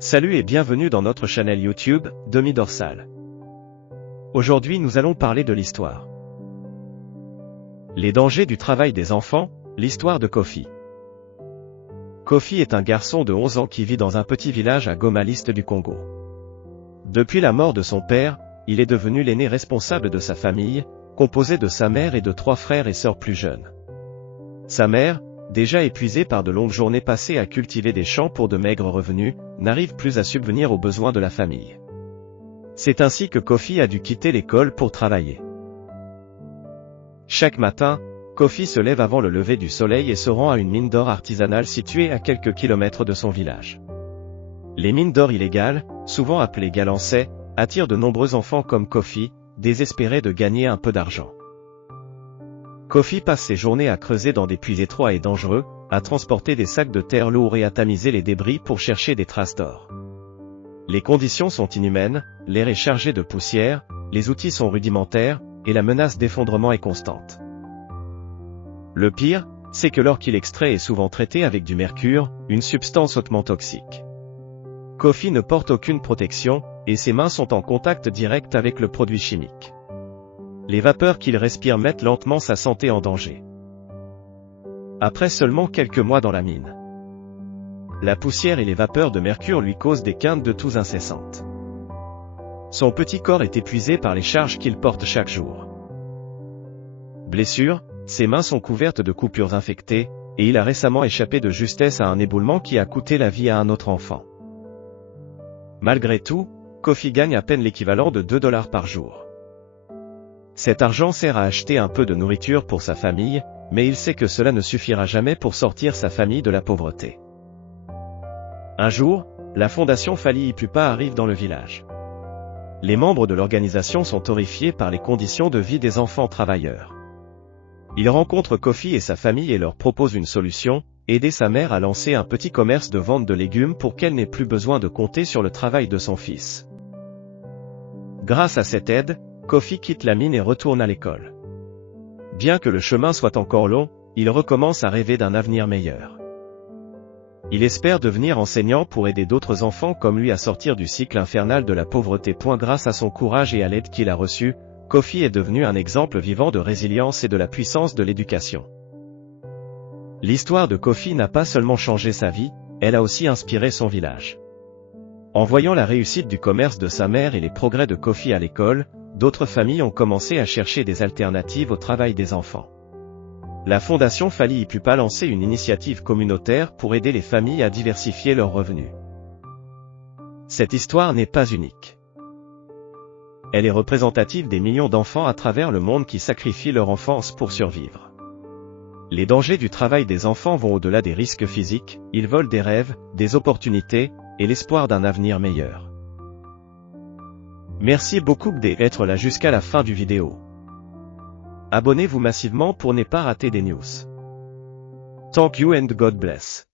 Salut et bienvenue dans notre chaîne YouTube, Demi Dorsal. Aujourd'hui nous allons parler de l'histoire. Les dangers du travail des enfants, l'histoire de Kofi. Kofi est un garçon de 11 ans qui vit dans un petit village à Goma l'Est du Congo. Depuis la mort de son père, il est devenu l'aîné responsable de sa famille, composée de sa mère et de 3 frères et sœurs plus jeunes. Sa mère, déjà épuisée par de longues journées passées à cultiver des champs pour de maigres revenus, n'arrive plus à subvenir aux besoins de la famille. C'est ainsi que Kofi a dû quitter l'école pour travailler. Chaque matin, Kofi se lève avant le lever du soleil et se rend à une mine d'or artisanale située à quelques kilomètres de son village. Les mines d'or illégales, souvent appelées galancets, attirent de nombreux enfants comme Kofi, désespérés de gagner un peu d'argent. Kofi passe ses journées à creuser dans des puits étroits et dangereux, à transporter des sacs de terre lourds et à tamiser les débris pour chercher des traces d'or. Les conditions sont inhumaines, l'air est chargé de poussière, les outils sont rudimentaires, et la menace d'effondrement est constante. Le pire, c'est que l'or qu'il extrait est souvent traité avec du mercure, une substance hautement toxique. Kofi ne porte aucune protection, et ses mains sont en contact direct avec le produit chimique. Les vapeurs qu'il respire mettent lentement sa santé en danger. Après seulement quelques mois dans la mine, la poussière et les vapeurs de mercure lui causent des quintes de toux incessantes. Son petit corps est épuisé par les charges qu'il porte chaque jour. Blessures, ses mains sont couvertes de coupures infectées, et il a récemment échappé de justesse à un éboulement qui a coûté la vie à un autre enfant. Malgré tout, Kofi gagne à peine l'équivalent de $2 par jour. Cet argent sert à acheter un peu de nourriture pour sa famille, mais il sait que cela ne suffira jamais pour sortir sa famille de la pauvreté. Un jour, la fondation Fally Ipupa arrive dans le village. Les membres de l'organisation sont horrifiés par les conditions de vie des enfants travailleurs. Ils rencontrent Kofi et sa famille et leur proposent une solution, aider sa mère à lancer un petit commerce de vente de légumes pour qu'elle n'ait plus besoin de compter sur le travail de son fils. Grâce à cette aide, Kofi quitte la mine et retourne à l'école. Bien que le chemin soit encore long, il recommence à rêver d'un avenir meilleur. Il espère devenir enseignant pour aider d'autres enfants comme lui à sortir du cycle infernal de la pauvreté. Grâce à son courage et à l'aide qu'il a reçue, Kofi est devenu un exemple vivant de résilience et de la puissance de l'éducation. L'histoire de Kofi n'a pas seulement changé sa vie, elle a aussi inspiré son village. En voyant la réussite du commerce de sa mère et les progrès de Kofi à l'école, d'autres familles ont commencé à chercher des alternatives au travail des enfants. La fondation Fally Ipupa a lancé une initiative communautaire pour aider les familles à diversifier leurs revenus. Cette histoire n'est pas unique. Elle est représentative des millions d'enfants à travers le monde qui sacrifient leur enfance pour survivre. Les dangers du travail des enfants vont au-delà des risques physiques, ils volent des rêves, des opportunités, et l'espoir d'un avenir meilleur. Merci beaucoup d'être là jusqu'à la fin du vidéo. Abonnez-vous massivement pour ne pas rater des news. Thank you and God bless.